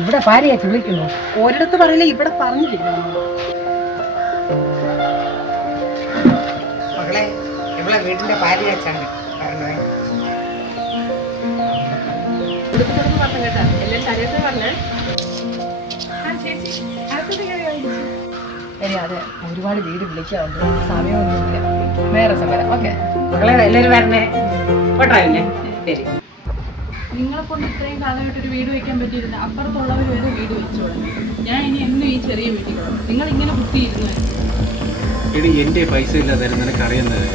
ഇവിടെ ഭാര്യയായിട്ട് വിളിക്കുന്നു. ഒരിടത്ത് പറയില്ല, ഇവിടെ പറഞ്ഞിരിക്കുന്നു. മകളെ, ഇവിടെ വീട്ടിന്റെ ഭാര്യയാച്ചാണ് പറഞ്ഞത്. പറഞ്ഞു കേട്ടാ, എല്ലാം തലേസേ പറഞ്ഞേ. ശരി, അതെ, ഒരുപാട് വീട് വിളിക്കാറുണ്ട്, സമയമൊന്നുമില്ല, വേറെ സമയം. ഓക്കെ മകളെ, എല്ലാവരും വരണേ. ഓട്ടാവില്ലേ? ശരി. നിങ്ങളെ കൊണ്ട് ഇത്രയും കാലമായിട്ടൊരു വീട് വയ്ക്കാൻ പറ്റിയിരുന്ന അപ്പുറത്തുള്ളവർ വരെ വീട് വെച്ചോളൂ. ഞാൻ ഇനി എന്നും ഈ ചെറിയ വീട്ടിൽ കിടക്കും. നിങ്ങൾ ഇങ്ങനെ കുത്തിയിരുന്നു. എടി, എൻ്റെ പൈസ ഇല്ലാതായിരുന്നു, നിനക്ക് അറിയുന്നത്.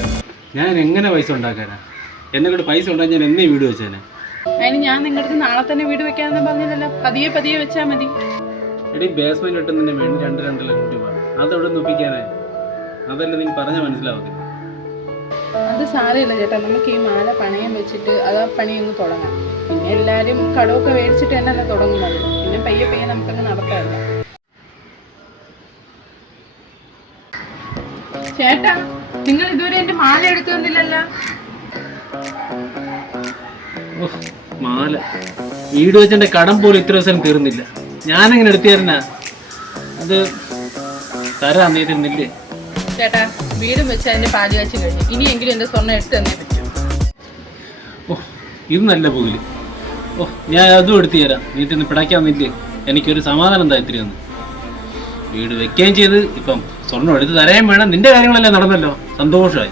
ഞാൻ എങ്ങനെ പൈസ ഉണ്ടാക്കാനാ? എന്നെ കൊണ്ട് പൈസ ഉണ്ടാക്കി ഞാൻ എന്നേ വീട് വെച്ചേനെ. അതിന് ഞാൻ നിങ്ങളുടെ നാളെ തന്നെ വീട് വെക്കാമെന്ന് പറഞ്ഞില്ലല്ലോ. പതിയെ പതിയെ വെച്ചാൽ മതി. എടി, ബേസ്മെന്റ് ഇട്ടുന്നതിന് വേണ്ടി 2 ലക്ഷം രൂപ അതെവിടെ നിന്ന് ഒപ്പിക്കാനായി? അതല്ല നീ പറഞ്ഞാൽ മനസ്സിലാവത്തില്ല. അത് സാരമില്ല ചേട്ടാ, നമുക്ക് ഈ മാല പണയം വെച്ചിട്ട് അത് ആ പണി ഒന്ന് തുടങ്ങാം. പിന്നെ എല്ലാവരും കടമൊക്കെ മേടിച്ചിട്ട് തന്നെയല്ല തുടങ്ങുന്നത്. പിന്നെ പയ്യെ പയ്യെ നമുക്കങ്ങ് നടക്കാറില്ല. ചേട്ടാ, നിങ്ങൾ ഇതുവരെ എന്റെ മാല എടുത്തു തന്നില്ലല്ലോ. മാല വീട് വെച്ചെന്റെ കടം പോലും ഇത്ര ദിവസം തീർന്നില്ല. ഞാനെങ്ങനെ എടുത്തു തരുന്ന? അത് തരാൻ നീ തരുന്നില്ലേ? ചേട്ടാ, വീടും വെച്ച് അതിന്റെ പാല് കാച്ചി കഴിഞ്ഞു. ഇനിയെങ്കിലും എന്റെ സ്വർണ്ണം എടുത്തു തന്നേ പറ്റൂ. ഇത് നല്ല പോകില്. ഞാൻ അതും എടുത്തു തരാം. നീ തിന്ന് പിടയ്ക്കാന്നില്ലേ? എനിക്കൊരു സമാധാനം താല്പര്യം വന്നു. വീട് വെക്കുകയും ചെയ്ത് ഇപ്പം സ്വർണ്ണം എടുത്ത് തരാൻ വേണം. നിന്റെ കാര്യങ്ങളെല്ലാം നടന്നല്ലോ, സന്തോഷമായി.